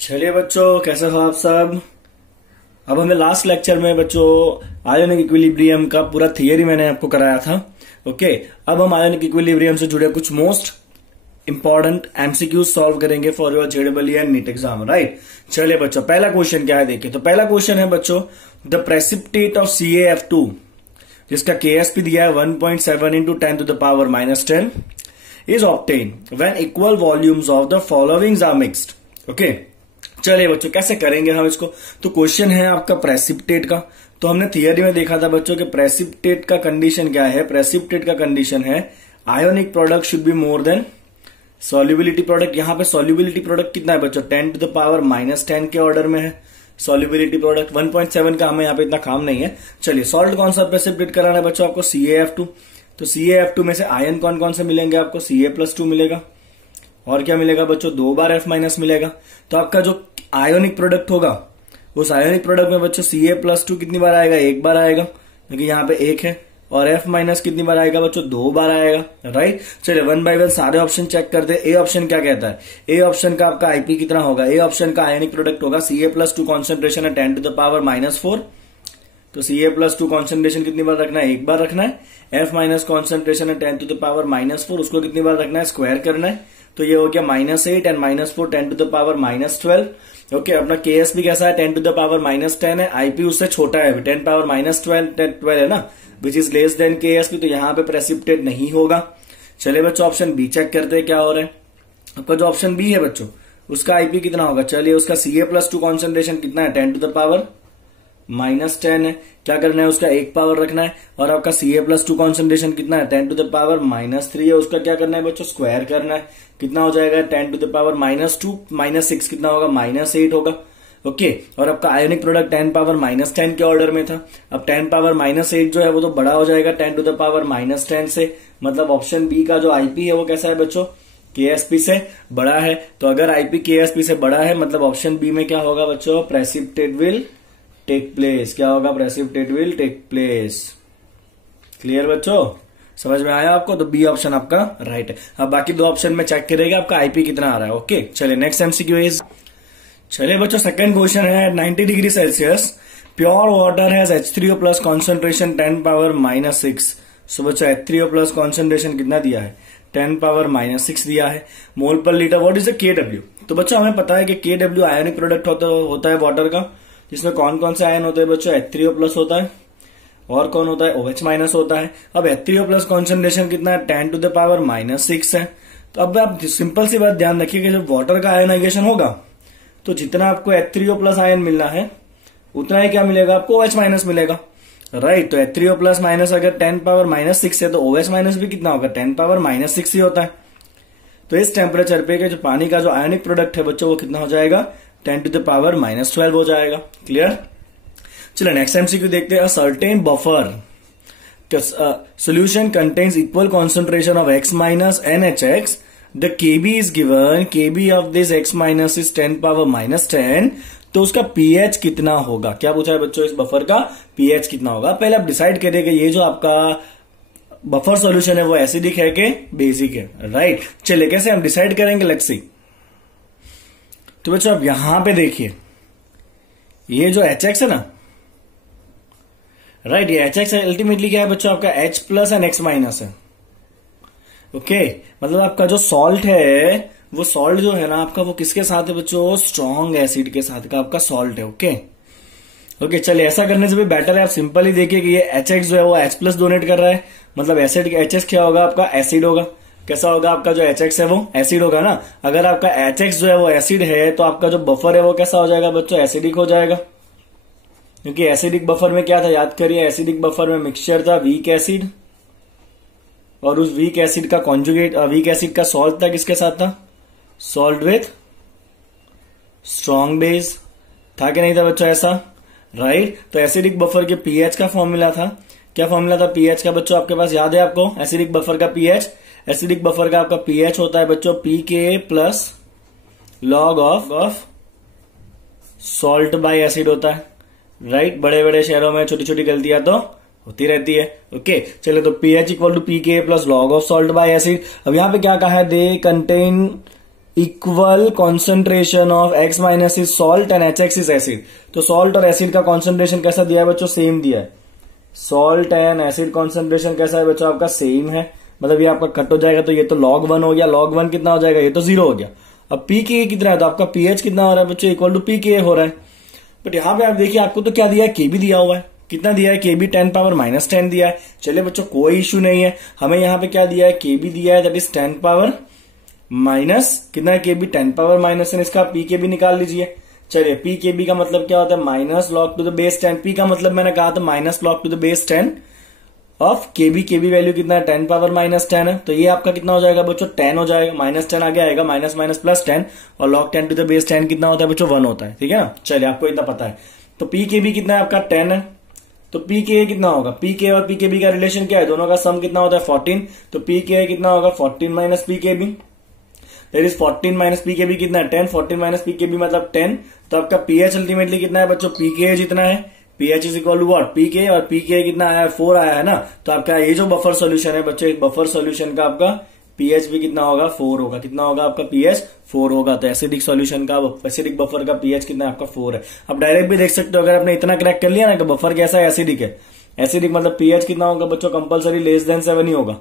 चलिए बच्चों, कैसे हो आप सब। अब हमें लास्ट लेक्चर में बच्चों आयोनिक इक्विलिब्रियम का पूरा थियरी मैंने आपको कराया था। ओके, अब हम आयोनिक इक्विलिब्रियम से जुड़े कुछ मोस्ट इंपॉर्टेंट एमसीक्यू सॉल्व करेंगे फॉर योर जेडबलई एंड नीट एग्जाम। राइट, चलिए बच्चों, पहला क्वेश्चन क्या है देखिए। तो पहला क्वेश्चन है बच्चों, द प्रेसिपिटेट ऑफ CaF2 जिसका KSP दिया है 1.7 into 10 to the power -10 is obtained when equal volumes of the following are mixed। Okay, चलिए बच्चों, कैसे करेंगे हम इसको। तो क्वेश्चन है आपका प्रेसिपिटेट का। तो हमने थियरी में देखा था बच्चों कि प्रेसिपिटेट का कंडीशन क्या है। प्रेसिपिटेट का कंडीशन है ionic product should be more then solubility product. यहां पे सॉल्युबिलिटी प्रोडक्ट कितना है बच्चों, 10 to the power -10 के ऑर्डर में है सॉल्युबिलिटी प्रोडक्ट। 1.7 का हमें यहाँ पे इतना काम नहीं है। चलिए, सॉल्ट कौन सा प्रेसिपिटेट कराना है बच्चों आपको, CaF2। तो CaF2 में से आयन कौन कौन से मिलेंगे आपको, Ca+2 मिलेगा और क्या मिलेगा बच्चों, 2 बार F- मिलेगा। तो आपका जो आयोनिक प्रोडक्ट होगा उस आयोनिक प्रोडक्ट में बच्चों Ca+2 कितनी बार आएगा, 1 बार आएगा, क्योंकि यहाँ पे 1 है। और F- कितनी बार आएगा बच्चों, 2 बार आएगा। राइट, चलिए 1 बाय 1 सारे ऑप्शन चेक करते हैं। ए ऑप्शन क्या कहता है, ए ऑप्शन का आपका आईपी कितना होगा, ए ऑप्शन का आयोनिक प्रोडक्ट होगा Ca+2 कॉन्सेंट्रेशन है 10 to the power -4। तो Ca+2 कॉन्सेंट्रेशन कितनी बार रखना है, 1 बार रखना है। F- कॉन्सेंट्रेशन है 10 to the power -4, उसको कितनी बार रखना है, स्क्वायर करना है। तो ये हो गया -8 and -4 10 to the power -12। Okay, अपना KSP कैसा है, 10 to the power -10 है। आईपी उससे छोटा है, 10 power -12 है ना, which is less than KSP। तो यहां पे प्रेसिपिटेट नहीं होगा। चलिए बच्चों, ऑप्शन बी चेक करते हैं क्या हो रहा है। आपका जो ऑप्शन बी है बच्चों उसका आईपी कितना होगा। चलिए, उसका Ca+2 कॉन्सेंट्रेशन कितना है, 10 to the power -10 है। क्या करना है, उसका 1 पावर रखना है। और आपका Ca+2 कॉन्सेंट्रेशन कितना है, 10 to the power -3 है। उसका क्या करना है बच्चों, स्क्वायर करना है। कितना हो जाएगा, 10 to the power -2 -6 कितना होगा, -8 होगा। ओके, और आपका आयोनिक प्रोडक्ट 10 पावर -10 के ऑर्डर में था। अब 10 पावर -8 जो है वो तो बड़ा हो जाएगा 10 to the power -10 से। मतलब ऑप्शन बी का जो आईपी है वो कैसा है बच्चों, KSP से बड़ा है। तो अगर आईपी KSP से बड़ा है मतलब ऑप्शन बी में क्या होगा बच्चों, प्रेसिपिटेट विल टेक प्लेस। क्या होगा, precipitate will take place. Clear बच्चों, समझ में आया आपको। तो बी ऑप्शन आपका राइट है। अब बाकी 2 ऑप्शन में चेक करेगा आपका आईपी कितना आ रहा है। ओके, चलिए नेक्स्ट MCQ इज, चलिए बच्चों सेकंड क्वेश्चन है 90 degree Celsius pure water has H3O+ concentration 10 power -6। सो बच्चों H3O+ कॉन्सेंट्रेशन कितना दिया है, 10 पावर -6 दिया है। मोल पर litre, what is the KW। तो बच्चों हमें पता है कि KW आयोनिक प्रोडक्ट होता है वाटर का, जिसमें कौन कौन से आयन होते हैं बच्चों, H3O+ होता है और कौन होता है, OH- होता है। अब H3O+ कॉन्सेंट्रेशन कितना है, 10 to the power -6 है। तो अब आप सिंपल सी बात ध्यान रखिए कि जब वाटर का आयोनाइजेशन होगा तो जितना आपको H3O+ आयन मिलना है उतना ही क्या मिलेगा आपको, OH- मिलेगा। राइट, तो H3O+ अगर 10 पावर -6 है तो OH- भी कितना होगा, 10 पावर -6 ही होता है। तो इस टेम्परेचर पे जो पानी का जो आयोनिक प्रोडक्ट है बच्चों वो कितना हो जाएगा, 10 to the power -12 हो जाएगा। क्लियर, चलो नेक्स्ट MCQ देखते हैं। Certain buffer solution contains equal concentration of X- and HX. The KB is given, KB of this X- is 10 power -10। तो उसका pH कितना होगा, क्या पूछा है बच्चों, इस बफर का pH कितना होगा। पहले आप डिसाइड करिए कि ये जो आपका बफर सॉल्यूशन है वो एसिडिक है कि बेसिक है। राइट, चलिए कैसे हम डिसाइड करेंगे, लेट्स सी। तो बच्चों आप यहां पे देखिए, ये जो HX है ना, राइट, ये HX अल्टीमेटली क्या है बच्चों, आपका H+ एंड X- है। ओके, मतलब आपका जो सॉल्ट है वो सॉल्ट जो है ना आपका वो किसके साथ है बच्चों, स्ट्रॉन्ग एसिड के साथ का आपका सॉल्ट है। ओके, चलिए ऐसा करने से भी बेटर है आप सिंपल ही देखिए कि ये HX जो है वो H+ डोनेट कर रहा है, मतलब एसिड HX क्या होगा आपका, एसिड होगा। कैसा होगा आपका जो HX है वो एसिड होगा ना। अगर आपका HX जो है वो एसिड है तो आपका जो बफर है वो कैसा हो जाएगा बच्चों, एसिडिक हो जाएगा। क्योंकि एसिडिक बफर में क्या था, याद करिए, एसिडिक बफर में मिक्सचर था वीक एसिड और उस वीक एसिड का कॉन्जुगेट, वीक एसिड का सॉल्ट था किसके साथ था, सॉल्ट विथ स्ट्रॉन्ग बेस। था कि नहीं था बच्चों ऐसा, राइट। तो एसिडिक बफर के pH का फॉर्मूला था, क्या फॉर्मूला था pH का बच्चों, आपके पास याद है आपको, एसिडिक बफर का pH, एसिडिक बफर का आपका pH होता है बच्चों pKa plus log of salt by acid होता है। राइट, बड़े बड़े शहरों में छोटी छोटी गलतियां तो होती रहती है। ओके, चलो तो pH = pKa plus log of salt by acid. अब यहां पे क्या कहा है, they contain equal concentration of X minus is salt and HX is acid. तो सॉल्ट और एसिड का कॉन्सेंट्रेशन कैसा दिया है बच्चों? सेम दिया है। सॉल्ट एंड एसिड कॉन्सेंट्रेशन कैसा है बच्चों? आपका सेम है, मतलब ये आपका कट हो जाएगा तो ये तो log 1 हो गया, log 1 कितना हो जाएगा? ये तो 0 हो गया। अब pKa कितना है? तो आपका pH कितना हो रहा है बच्चों? इक्वल टू pKa हो रहा है। बट यहाँ पे आप देखिए आपको तो क्या दिया है? Kb दिया हुआ है। कितना दिया है? Kb 10⁻10 दिया है। चलिए बच्चों कोई इश्यू नहीं है, हमें यहाँ पे क्या दिया है? Kb दिया है, दैट इज 10⁻- कितना है? Kb 10⁻- इसका pKb निकाल लीजिए। चलिए pKb का मतलब क्या होता है? Minus log to the base 10। p का मतलब मैंने कहा था minus log to the base 10 of Kb। Kb value कितना है? 10⁻10 है। तो ये आपका कितना हो जाएगा बच्चों? 10 हो जाएगा। -10 आगे आएगा, माइनस माइनस प्लस 10, और log 10 टू द बेस 10 कितना होता है बच्चों? 1 होता है। ठीक है ना? चलिए आपको इतना पता है। तो pKb कितना है आपका? 10 है। तो pKa कितना होगा? pKa और pKb का रिलेशन क्या है? दोनों का सम कितना होता है? 14। तो pKa कितना होगा? 14 minus pKb, that is 14 minus pKb कितना है? 10। 14 माइनस pKb मतलब 10। तो आपका pH अल्टीमेटली कितना है बच्चों? pKa जितना है। pH is equal to what? pK, और pKa कितना आया है? 4 आया है ना। तो आपका ये जो बफर सॉल्यूशन है बच्चों, एक बफर सॉल्यूशन का आपका pH भी कितना होगा? 4 होगा। कितना होगा आपका pH? 4 होगा। तो एसिडिक सॉल्यूशन का, एसिडिक बफर का pH कितना आपका? 4 है। अब डायरेक्ट भी देख सकते हो, अगर आपने इतना क्रैक कर लिया ना कि बफर कैसा है? एसिडिक है। एसिडिक मतलब pH कितना होगा बच्चों? कंपलसरी लेस देन 7 ही होगा।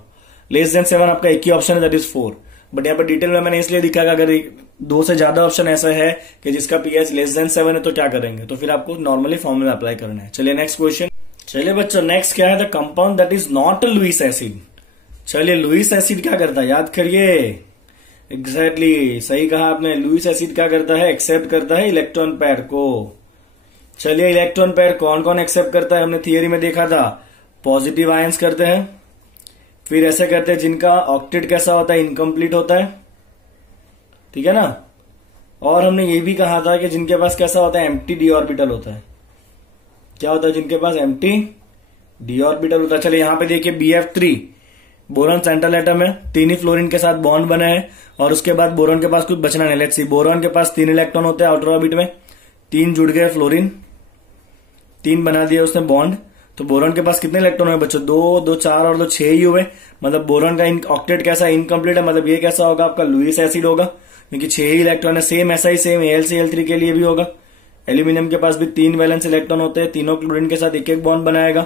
लेस देन 7 आपका एक ही ऑप्शन है, दैट इज 4। बट यहाँ पर डिटेल में मैंने इसलिए दिखा कि अगर 2 से ज्यादा ऑप्शन ऐसा है कि जिसका pH लेस देन 7 है तो क्या करेंगे? तो फिर आपको नॉर्मली फॉर्मूला अप्लाई करना है। चलिए नेक्स्ट क्वेश्चन। चलिए बच्चों नेक्स्ट क्या है? The compound that is not Lewis acid. चलिए लुईस एसिड क्या करता है? याद करिए। एग्जैक्टली सही कहा आपने। लुईस एसिड क्या करता है? एक्सेप्ट करता है इलेक्ट्रॉन पेयर को। चलिए इलेक्ट्रॉन पेयर कौन कौन एक्सेप्ट करता है? हमने थियरी में देखा था, पॉजिटिव आयंस करते हैं, फिर ऐसे करते हैं जिनका ऑक्टेट कैसा होता है? इनकम्प्लीट होता है। ठीक है ना? और हमने ये भी कहा था कि जिनके पास कैसा होता है? एम्प्टी डी ऑर्बिटल होता है। क्या होता है जिनके पास? एम्प्टी डी ऑर्बिटल होता है। चलिए यहां पे देखिए BF3 बोरॉन सेंट्रल एटम है, 3 ही फ्लोरीन के साथ बॉन्ड बना है, और उसके बाद बोरॉन के पास कुछ बचना नहीं। लेट्स सी, बोरॉन के पास 3 इलेक्ट्रॉन होते हैं आउटर ऑर्बिट में, 3 जुड़ गए फ्लोरीन, 3 बना दिया उसने बॉन्ड। तो बोरॉन के पास कितने इलेक्ट्रॉन हुए बच्चों? 2, 2, 4 और 2, 6 ही हुए। मतलब बोरॉन का ऑक्टेट कैसा? इनकम्प्लीट है। मतलब ये कैसा होगा? आपका लुईस एसिड होगा, क्योंकि 6 ही इलेक्ट्रॉन है। सेम ऐसा ही सेम AlCl3 के लिए भी होगा। एल्यूमिनियम के पास भी 3 वैलेंस इलेक्ट्रॉन होते हैं, तीनों क्लोरीन के साथ एक एक बॉन्ड बनाएगा।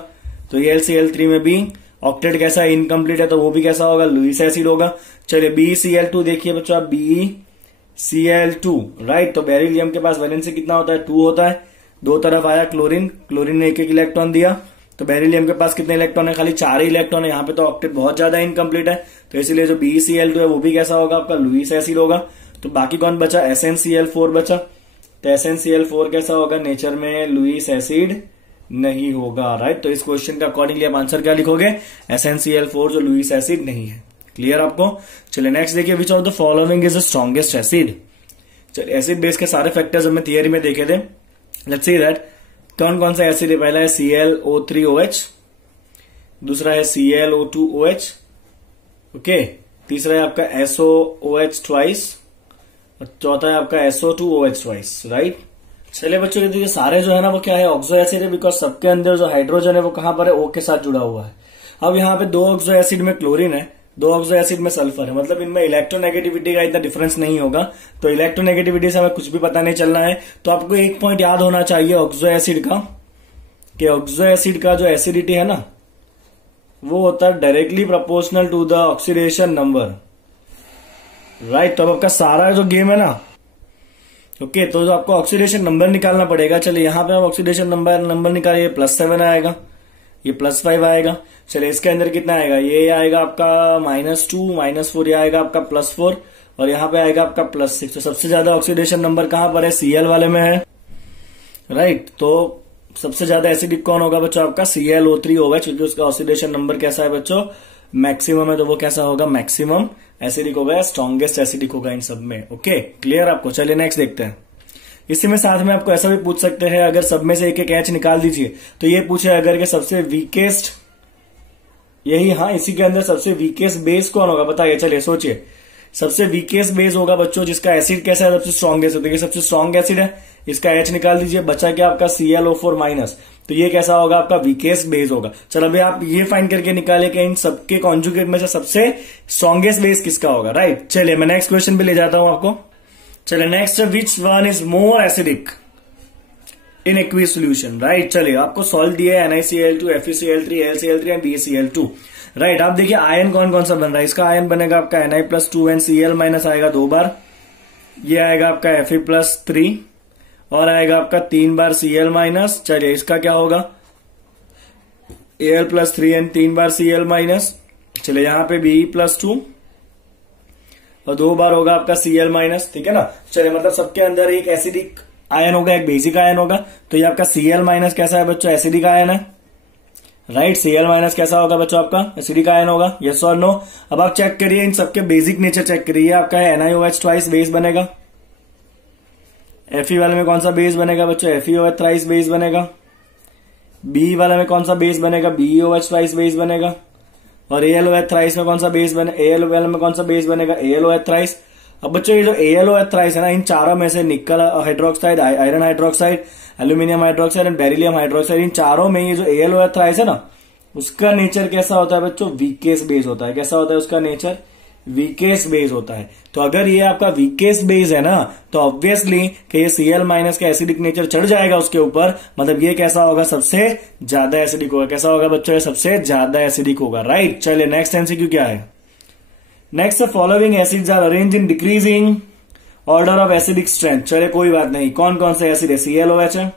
तो AlCl3 में भी ऑक्टेट कैसा है? इनकम्प्लीट है, तो वो भी कैसा होगा? लुईस एसिड होगा। चलिए BeCl2 देखिए बच्चों आप, BeCl2 राइट। तो बेरिलियम के पास वैलेंसी कितना होता है? 2 होता है। 2 तरफ आया क्लोरीन, क्लोरीन ने एक एक इलेक्ट्रॉन दिया। तो बेरिलियम के पास कितने इलेक्ट्रॉन है? खाली 4 ही इलेक्ट्रॉन है। यहाँ पे तो ऑक्टेट बहुत ज्यादा इनकम्प्लीट है, तो इसीलिए जो BeCl2 है वो भी कैसा होगा? आपका लुईस एसिड होगा। तो बाकी कौन बचा? SnCl4 बचा। तो SnCl4 कैसा होगा? नेचर में लुईस एसिड नहीं होगा, राइट। तो इस क्वेश्चन का अकॉर्डिंगली आप आंसर क्या लिखोगे? SnCl4 जो लुईस एसिड नहीं है। क्लियर आपको? चलिए नेक्स्ट देखिए, which of the following is the strongest acid. चलिए एसिड बेस के सारे फैक्टर्स हमने थियरी में देखे थे। लेट्स सी दैट कौन कौन सा एसिड है। पहला है ClO3OH, दूसरा है ClO2OH, ओके, तीसरा है आपका SOOH ट्वाइस, और चौथा है आपका SO2OH ट्वाइस, राइट। चलिए बच्चों ये सारे जो है ना वो क्या है? ऑक्सो एसिड है, बिकॉज सबके अंदर जो हाइड्रोजन है वो कहां पर है? O के साथ जुड़ा हुआ है। अब यहाँ पे 2 ऑक्सो एसिड में क्लोरीन है, 2 ऑक्सो एसिड में सल्फर है, मतलब इनमें इलेक्ट्रोनेगेटिविटी का इतना डिफरेंस नहीं होगा। तो इलेक्ट्रोनेगेटिविटी से हमें कुछ भी पता नहीं चलना है। तो आपको एक पॉइंट याद होना चाहिए ऑक्सो एसिड का, कि ऑक्सो एसिड का जो एसिडिटी है ना वो होता है directly proportional to the oxidation number, right. तो अब आपका सारा जो गेम है ना, ओके, तो जो आपको ऑक्सीडेशन नंबर निकालना पड़ेगा। चलिए यहाँ पे आप ऑक्सीडेशन नंबर निकालिए, +7 आएगा, ये +5 आएगा। चलिए इसके अंदर कितना आएगा? ये आएगा आपका -2, -4, ये आएगा आपका +4, और यहाँ पे आएगा आपका +6। तो सबसे ज्यादा ऑक्सीडेशन नंबर कहां पर है? Cl वाले में है, राइट। तो सबसे ज्यादा एसिडिक कौन होगा बच्चों? आपका ClO3OH, क्योंकि उसका ऑक्सीडेशन नंबर कैसा है बच्चों? मैक्सिमम है, तो वो कैसा होगा? मैक्सिमम एसिडिक होगा, स्ट्रॉन्गेस्ट एसिडिक होगा इन सब में। ओके, क्लियर आपको? चलिए नेक्स्ट देखते हैं। इसी में साथ में आपको ऐसा भी पूछ सकते हैं, अगर सब में से एक एक H निकाल दीजिए, तो ये पूछे अगर के सबसे वीकेस्ट, यही हाँ, इसी के अंदर सबसे वीकेस्ट बेस कौन होगा? बताइए, चलिए सोचिए। सबसे वीकेस्ट बेस होगा बच्चों जिसका एसिड कैसा है, सबसे स्ट्रॉन्गेस्ट। तो ये सबसे स्ट्रॉन्ग एसिड है, इसका H निकाल दीजिए, बचा क्या आपका ClO4 माइनस। तो ये कैसा होगा आपका वीकेस्ट बेस होगा। चलो अभी आप ये फाइंड करके निकाले कि इन सबके कॉन्जुगेट में से सबसे स्ट्रॉन्गेस्ट बेस किसका होगा, राइट। चलिए मैं नेक्स्ट क्वेश्चन पे ले जाता हूं आपको। चलिए next, which one is more acidic in aqueous solution, right. चलिए आपको सॉल्व दिया है NiCl2, FeCl3, LCl3 and BaCl2, right. आप देखिए आयन कौन कौन सा बन रहा है। इसका आयन बनेगा आपका Ni+2 एंड Cl माइनस आएगा 2 बार, ये आएगा आपका Fe+3 और आएगा आपका 3 बार Cl माइनस। चलिए इसका क्या होगा, Al+3 and 3 bar Cl minus. चलिए यहाँ पे Be+2 और 2 बार होगा आपका Cl माइनस, ठीक है ना। चलिए मतलब सबके अंदर एक एसिडिक आयन होगा, एक बेसिक आयन होगा। तो ये आपका Cl माइनस कैसा है बच्चों, एसिडिक आयन है, राइट। Cl माइनस कैसा होगा बच्चों आपका, एसिडिक आयन होगा, यस और नो। अब आप चेक करिए इन सबके बेसिक नेचर चेक करिए। आपका है NiOH ट्वाइस बेस बनेगा, Fe वाले में कौन सा बेस बनेगा बच्चों, FeOH थ्राइस बेस बनेगा। B वाले में कौन सा बेस बनेगा, BeOH ट्वाइस बेस बनेगा। और AlOH थ्राइस में कौन सा बेस बने, Al वाले में कौन सा बेस बनेगा, AlOH थ्राइस। अब बच्चों ये जो AlOH थ्राइस है ना, इन चारों में से nickel hydroxide, iron hydroxide, aluminium hydroxide and beryllium hydroxide, इन चारों में ये जो AlOH थ्राइस है ना, उसका नेचर कैसा होता है बच्चों, वीकेस्ट बेस होता है। कैसा होता है उसका नेचर, वीकेस्ट बेस होता है। तो अगर ये आपका वीकेस्ट बेस है ना, तो ऑब्वियसली कि ये Cl माइनस का एसिडिक नेचर चढ़ जाएगा उसके ऊपर, मतलब ये कैसा होगा, सबसे ज्यादा एसिडिक होगा। कैसा होगा बच्चों, ये सबसे ज्यादा एसिडिक होगा, राइट। चलिए नेक्स्ट MCQ क्या है। Next, following acids are arrange in decreasing order of acidic strength. चलिए कोई बात नहीं, कौन कौन से एसिड है, ClOH है,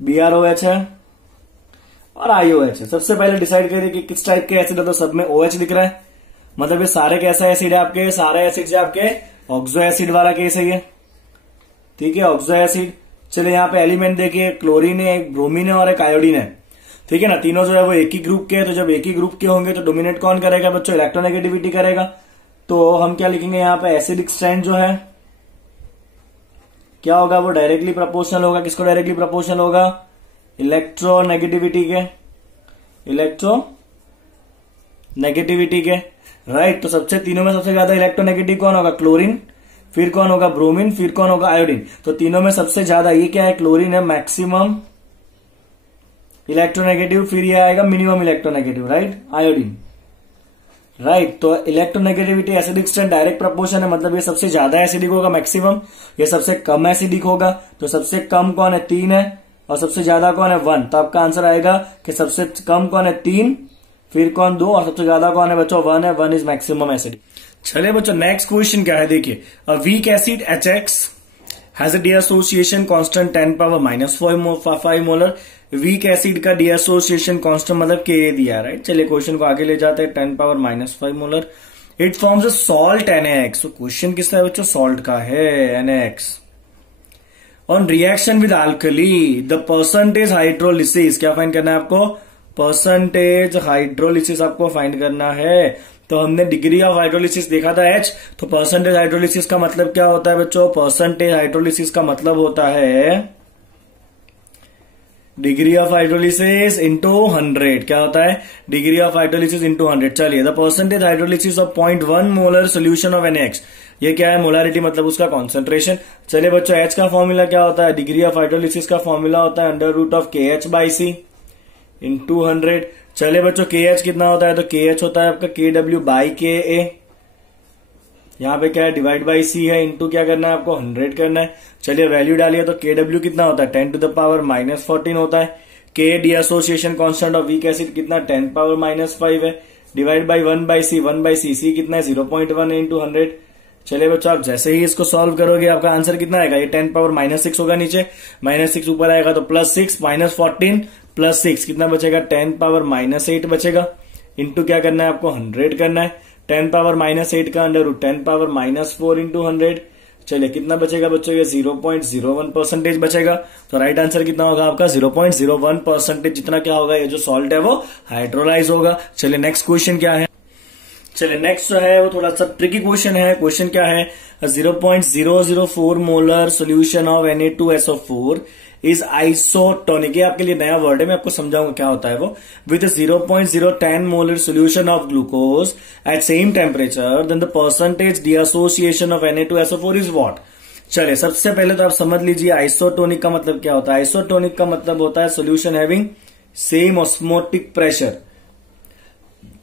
BrOH है और IOH है। सबसे पहले डिसाइड करिए कि किस टाइप के एसिड है। तो सब में OH दिख रहा है, मतलब ये सारे कैसा एसिड है आपके, सारे एसिड से आपके ऑक्सो एसिड वाला केस है ये, ठीक है, ऑक्सो एसिड। चलिए यहाँ पे एलिमेंट देखिए, क्लोरीन है, एक ब्रोमीन है और एक आयोडीन है, ठीक है ना। तीनों जो है वो एक ही ग्रुप के हैं। तो जब एक ही ग्रुप के होंगे तो डोमिनेट कौन करेगा बच्चों, इलेक्ट्रोनेगेटिविटी करेगा। तो हम क्या लिखेंगे यहाँ पे, एसिडिक स्ट्रेंथ जो है क्या होगा, वो डायरेक्टली प्रोपोर्शनल होगा। किसको डायरेक्टली प्रोपोर्शनल होगा, इलेक्ट्रोनेगेटिविटी के, इलेक्ट्रोनेगेटिविटी के, राइट। तो सबसे तीनों में सबसे ज्यादा इलेक्ट्रोनेगेटिव कौन होगा, क्लोरीन, फिर कौन होगा ब्रोमीन, फिर कौन होगा आयोडीन। तो तीनों में सबसे ज्यादा ये क्या है, क्लोरीन है, मैक्सिमम इलेक्ट्रोनेगेटिव, फिर ये आएगा minimum electronegative, right, iodine, right. तो electronegativity acidic strength direct proportion है, मतलब ये सबसे ज्यादा एसिडिक होगा मैक्सिमम, ये सबसे कम एसिडिक होगा। तो सबसे कम कौन है, 3 है, और सबसे ज्यादा कौन है, 1। तो आपका आंसर आएगा कि सबसे कम कौन है, 3, फिर कौन 2, और सबसे ज्यादा कौन है बच्चों, 1 है। 1 इज मैक्सिमम एसिड। चलिए बच्चों नेक्स्ट क्वेश्चन क्या है, देखिए। A weak acid HX has a dissociation constant 10⁻⁵ molar. Weak acid का डीएसोसिएशन कांस्टेंट मतलब Ka दिया है, राइट। चलिए क्वेश्चन को आगे ले जाते हैं। 10⁻⁵ molar, it forms a salt NaX। तो क्वेश्चन किसका है बच्चों, सॉल्ट का है, NaX। On reaction with alkali the percentage hydrolysis, क्या फाइंड करना है आपको, परसेंटेज हाइड्रोलिसिस आपको फाइंड करना है। तो हमने डिग्री ऑफ हाइड्रोलिसिस देखा था H, तो परसेंटेज हाइड्रोलिसिस का मतलब क्या होता है बच्चों, परसेंटेज हाइड्रोलिसिस का मतलब होता है डिग्री ऑफ हाइड्रोलिसिस इंटू 100। क्या होता है, डिग्री ऑफ हाइड्रोलिसिस इंटू 100। चलिए, the percentage hydrolysis of 0.1 molar solution of NaX, ये क्या है, मोलारिटी मतलब उसका कॉन्सेंट्रेशन। चलिए बच्चों H का फॉर्मूला क्या होता है, डिग्री ऑफ हाइड्रोलिसिस का फॉर्मूला होता है √of KH/C इंटू 100। चलिए बच्चों KH कितना होता है, तो KH होता है आपका KW/Ka। यहाँ पे क्या है, डिवाइड बाई C है, इंटू क्या करना है आपको, 100 करना है। चलिए वैल्यू डालिए, तो KW कितना होता है, 10⁻⁻14 होता है। K dissociation constant of weak acid कितना, 10⁻⁵ है, divide by 1/C, 1/C, C कितना है, 0.1 इंटू 100। चलिए बच्चों आप जैसे ही इसको सॉल्व करोगे आपका आंसर कितना आएगा, ये 10⁻⁻6 होगा, नीचे -6 ऊपर आएगा, तो +6 -14 +6 कितना बचेगा, 10⁻⁸ बचेगा, इंटू क्या करना है आपको, 100 करना है। 10⁻⁸ का अंडर 10⁻⁴ इंटू 100। चलिए कितना बचेगा बच्चों, ये 0.01% बचेगा। तो राइट आंसर कितना होगा आपका, 0.01%। जितना क्या होगा, ये जो सॉल्ट है वो हाइड्रोलाइज होगा। चलिए नेक्स्ट क्वेश्चन क्या है। चलिए नेक्स्ट जो है वो थोड़ा सा ट्रिकी क्वेश्चन है। क्वेश्चन क्या है, 0.004 molar solution of Na2SO4 is isotonic. ये आपके लिए नया वर्ड है, मैं आपको समझाऊंगा क्या होता है वो। With 0.010 molar solution of glucose at same temperature then the percentage dissociation of Na2SO4 is what. चलिए सबसे पहले तो आप समझ लीजिए आइसोटोनिक का मतलब क्या होता है। आइसोटोनिक का मतलब होता है solution having same osmotic pressure.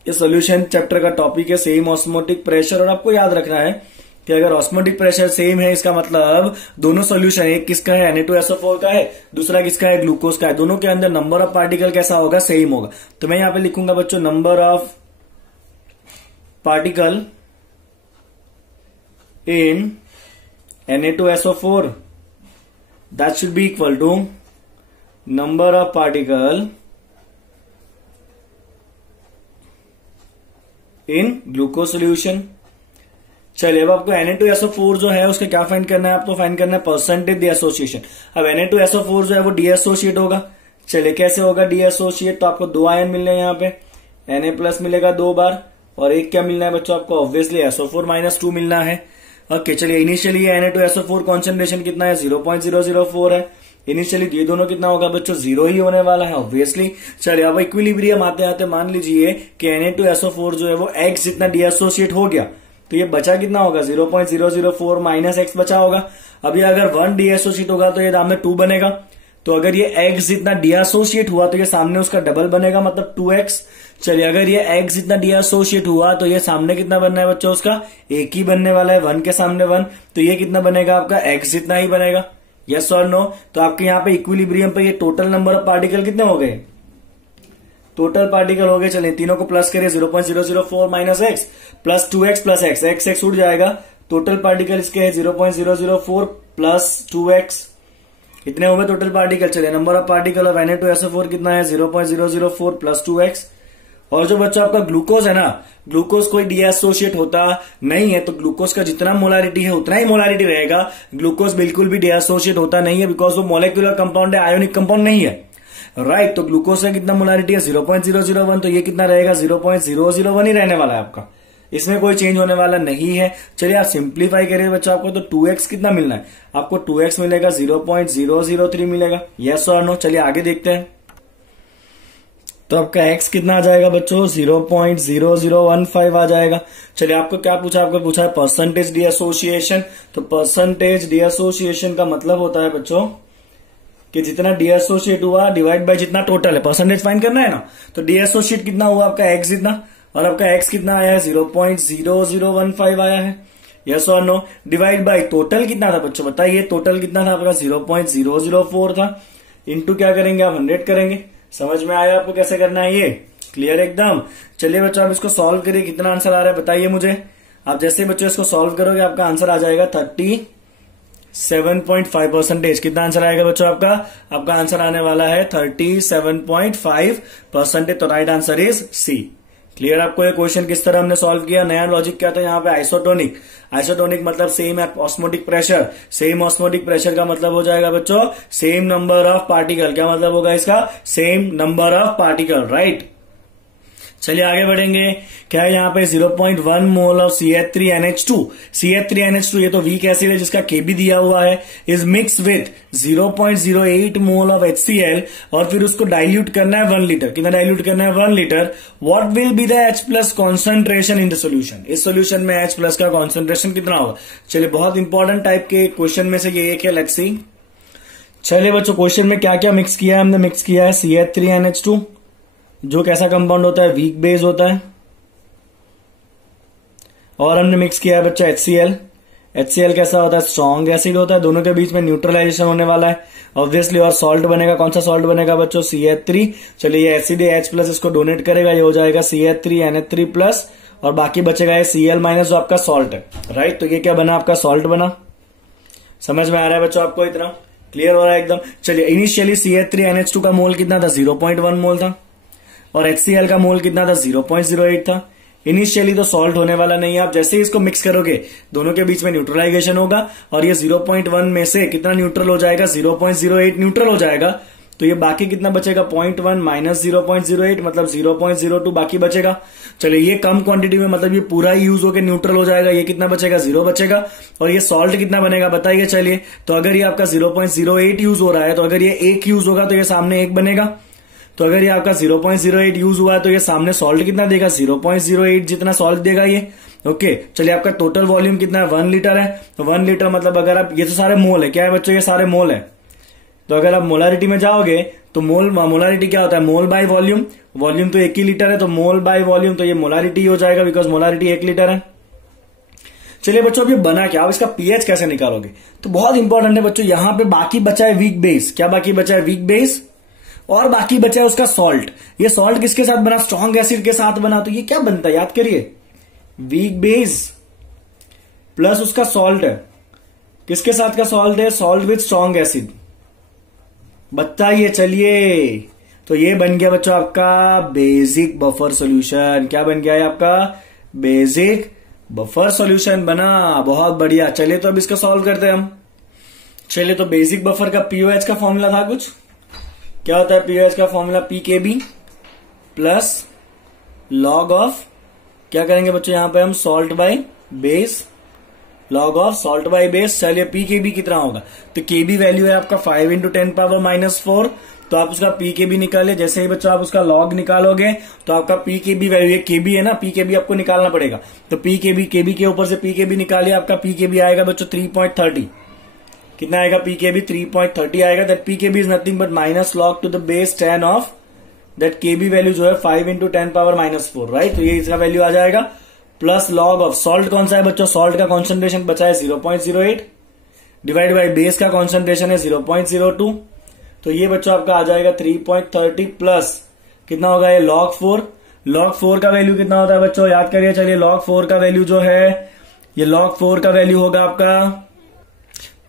ये सोल्यूशन चैप्टर का टॉपिक है, सेम ऑस्मोटिक प्रेशर। और आपको याद रखना है कि अगर ऑस्मोटिक प्रेशर सेम है, इसका मतलब दोनों सोल्यूशन, एक किसका है Na2SO4 का है, दूसरा किसका है ग्लूकोज का है, दोनों के अंदर नंबर ऑफ पार्टिकल कैसा होगा, सेम होगा। तो मैं यहां पे लिखूंगा बच्चों number of particle in Na2SO4 that should be equal to number of particle in glucose solution। चलिए अब आपको Na2SO4 जो है उसका क्या फाइंड करना है, आपको फाइंड करना है परसेंटेज डीएसोसिएशन। अब Na2SO4 जो है वो डीएसोसिएट होगा। चलिए कैसे होगा डीएसोसिएट, तो आपको 2 आयन मिल रहे हैं यहाँ पे, Na+ मिलेगा 2 बार और एक क्या मिलना है बच्चों आपको, ऑब्वियसली SO4-2 मिलना है। ओके चलिए इनिशियली Na2SO4 कॉन्सेंट्रेशन कितना है, 0.004 है। इनिशियली ये दोनों कितना होगा बच्चों, 0 ही होने वाला है ऑब्वियसली। चलिए अब इक्विलिब्रियम आते आते मान लीजिए कि Na2SO4 जो है वो X जितना डीएसोसिएट हो गया, तो ये बचा कितना होगा, 0.004 माइनस X बचा होगा। अब ये अगर 1 डीएसोसिएट होगा तो ये सामने 2 बनेगा। तो अगर ये X जितना डीएसोसिएट हुआ तो ये सामने उसका डबल बनेगा, मतलब 2X। चलिए अगर ये X जितना डीएसोसिएट हुआ तो ये सामने कितना बनना है बच्चों, उसका एक ही बनने वाला है, 1 के सामने 1, तो ये कितना बनेगा आपका, X जितना ही बनेगा। यस और नो। तो आपके यहाँ पे इक्विलिब्रियम पे ये टोटल नंबर ऑफ पार्टिकल कितने हो गए, टोटल पार्टिकल हो गए। चलिए तीनों को प्लस करिए, 0.004 minus X plus 2X plus X, X उड़ जाएगा। टोटल पार्टिकल इसके है 0.004 प्लस 2X, इतने हो गए टोटल पार्टिकल। चलिए number of particle of Na2SO4 कितना है, 0.004 प्लस 2X। और जो बच्चा आपका ग्लूकोज है ना, ग्लूकोज कोई डीएसोसिएट होता नहीं है, तो ग्लूकोज का जितना मोलारिटी है उतना ही मोलारिटी रहेगा। ग्लूकोज बिल्कुल भी डीएसोसिएट होता नहीं है, बिकॉज वो मॉलिक्यूलर कंपाउंड है, आयोनिक कंपाउंड नहीं है, राइट। तो ग्लूकोज का कितना मोलारिटी है, 0.001, तो ये कितना रहेगा, 0.001 ही रहने वाला है आपका, इसमें कोई चेंज होने वाला नहीं है। चलिए आप सिंप्लीफाई करिए बच्चों, आपको तो 2X कितना मिलना है, आपको 2X मिलेगा, 0.003 मिलेगा। यस और नो। चलिए आगे देखते हैं। तो आपका X कितना आ जाएगा बच्चों, 0.0015 आ जाएगा। चलिए आपको क्या पूछा, आपको पूछा है परसेंटेज डीएसोसिएशन। तो परसेंटेज डीएसोसिएशन का मतलब होता है बच्चों कि जितना डीएसोसिएट हुआ डिवाइड बाय जितना टोटल है, परसेंटेज फाइंड करना है ना। तो डीएसोसिएट कितना हुआ आपका X जितना, और आपका X कितना आया है, 0.0015 आया है। यस और नो। डिवाइड बाय टोटल कितना था बच्चों, बताइए टोटल कितना था आपका, 0.004 था। इनटू क्या करेंगे आप, 100 करेंगे। समझ में आया आपको कैसे करना है, ये क्लियर एकदम। चलिए बच्चों आप इसको सॉल्व करिए, कितना आंसर आ रहा है बताइए मुझे। आप जैसे बच्चों इसको सॉल्व करोगे आपका आंसर आ जाएगा 37.5%। कितना आंसर आएगा बच्चों आपका आंसर आने वाला है 37.5%। तो right answer is C. Clear आपको ये क्वेश्चन किस तरह हमने सॉल्व किया, नया लॉजिक क्या था यहाँ पे, आइसोटोनिक। आइसोटोनिक मतलब same osmotic pressure, same osmotic pressure का मतलब हो जाएगा बच्चों सेम नंबर ऑफ पार्टिकल। क्या मतलब होगा इसका, same number of particle, right. चलिए आगे बढ़ेंगे। क्या है यहाँ पे, 0.1 मोल ऑफ CH3NH2। CH3NH2 ये तो वीक एसिड है जिसका Kb दिया हुआ है, is mix with 0.08 mole of HCl, और फिर उसको डाइल्यूट करना है 1 लीटर। कितना डाइल्यूट करना है, 1 litre. What will be the H+ concentration in the solution. इस सोल्यूशन में H+ का कॉन्सेंट्रेशन कितना होगा। चलिए बहुत इंपॉर्टेंट टाइप के क्वेश्चन में से ये एक है, लेट्स सी। चलिए बच्चों क्वेश्चन में क्या क्या मिक्स किया है, हमने मिक्स किया है CH3NH2 जो कैसा कंपाउंड होता है, वीक बेस होता है, और हमने मिक्स किया है बच्चा HCl। HCl कैसा होता है, स्ट्रॉन्ग एसिड होता है, दोनों के बीच में न्यूट्रलाइजेशन होने वाला है ऑब्वियसली। और सॉल्ट बनेगा, कौन सा सॉल्ट बनेगा बच्चों, CH3। चलिए ये एसिड है H+ इसको डोनेट करेगा, ये हो जाएगा CH3NH3+, और बाकी बचेगा ये Cl- जो आपका सॉल्ट है, राइट। तो ये क्या बना आपका, सॉल्ट बना। समझ में आ रहा है बच्चों आपको, इतना क्लियर हो रहा है एकदम। चलिए इनिशियली CH3NH2 का मोल कितना था, 0.1 मोल था, और HCl का मोल कितना था, 0.08 था। इनिशियली तो सॉल्ट होने वाला नहीं है, आप जैसे ही इसको मिक्स करोगे दोनों के बीच में न्यूट्रलाइजेशन होगा, और ये 0.1 में से कितना न्यूट्रल हो जाएगा, 0.08 न्यूट्रल हो जाएगा। तो ये बाकी कितना बचेगा 0.1 माइनस 0.08 मतलब 0.02 बाकी बचेगा। चलिए ये कम क्वांटिटी में मतलब ये पूरा ही यूज होकर न्यूट्रल हो जाएगा, ये कितना बचेगा 0 बचेगा। और ये सॉल्ट कितना बनेगा बताइए। चलिए तो अगर ये आपका 0.08 यूज हो रहा है तो अगर ये 1 यूज होगा तो ये सामने 1 बनेगा। तो अगर ये आपका 0.08 यूज हुआ है तो ये सामने सॉल्ट कितना देगा 0.08 जितना सॉल्ट देगा ये। ओके चलिए आपका टोटल वॉल्यूम कितना है 1 लीटर है। तो 1 लीटर मतलब अगर आप ये तो सारे मोल है, क्या है बच्चों ये सारे मोल है। तो अगर आप मोलारिटी में जाओगे तो मोलारिटी क्या होता है मोल बाय वॉल्यूम। वॉल्यूम तो 1 ही लीटर है तो मोल बाय वॉल्यूम तो ये मोलारिटी हो जाएगा बिकॉज मोलारिटी 1 लीटर है। चलिए बच्चों अब ये बना क्या, आप इसका पीएच कैसे निकालोगे। तो बहुत इंपॉर्टेंट है बच्चों, यहां पे बाकी बचा है वीक बेस। क्या बाकी बचा है वीक बेस और बाकी बचा है उसका सॉल्ट। ये सॉल्ट किसके साथ बना स्ट्रॉन्ग एसिड के साथ बना। तो ये क्या बनता है याद करिए, वीक बेस प्लस उसका सॉल्ट है। किसके साथ का सॉल्ट है, सॉल्ट विथ स्ट्रॉन्ग एसिड। बताइए चलिए। तो ये बन गया बच्चों आपका बेसिक बफर सॉल्यूशन। क्या बन गया है आपका बेसिक बफर सॉल्यूशन बना। बहुत बढ़िया। चलिए तो अब इसको सॉल्व करते हैं हम। चलिए तो बेसिक बफर का पीओएच का फॉर्मूला था कुछ, क्या होता है पीओएच का formula pKb plus log of, क्या करेंगे बच्चों यहां पे हम salt by base, log of salt by base. चलिए पीकेबी कितना होगा, तो केबी वैल्यू है आपका 5 × 10⁻⁴। तो आप उसका पीकेबी निकाले। जैसे ही बच्चों आप उसका लॉग निकालोगे तो आपका पीकेबी वैल्यू, ये केबी है ना, पीकेबी आपको निकालना पड़ेगा। तो पीकेबी, केबी के ऊपर से पीकेबी निकालिए, आपका पीकेबी आएगा बच्चों 3.30। कितना आएगा पीकेबी 3.30 आएगा। That pKb is nothing but minus log to the base 10 of that KB value जो है 5 × 10⁻⁴, राइट। तो ये इसका वैल्यू आ जाएगा प्लस लॉग ऑफ सॉल्ट कौन सा है बच्चों, सॉल्ट का कॉन्सेंट्रेशन बचा है 0.08 डिवाइड बाई बेस का कॉन्सेंट्रेशन है 0.02। तो ये बच्चों आपका आ जाएगा 3.30 प्लस कितना होगा ये log 4। log 4 का वैल्यू कितना होता है बच्चों याद करिए। चलिए log 4 का वैल्यू जो है, ये log 4 का वैल्यू होगा आपका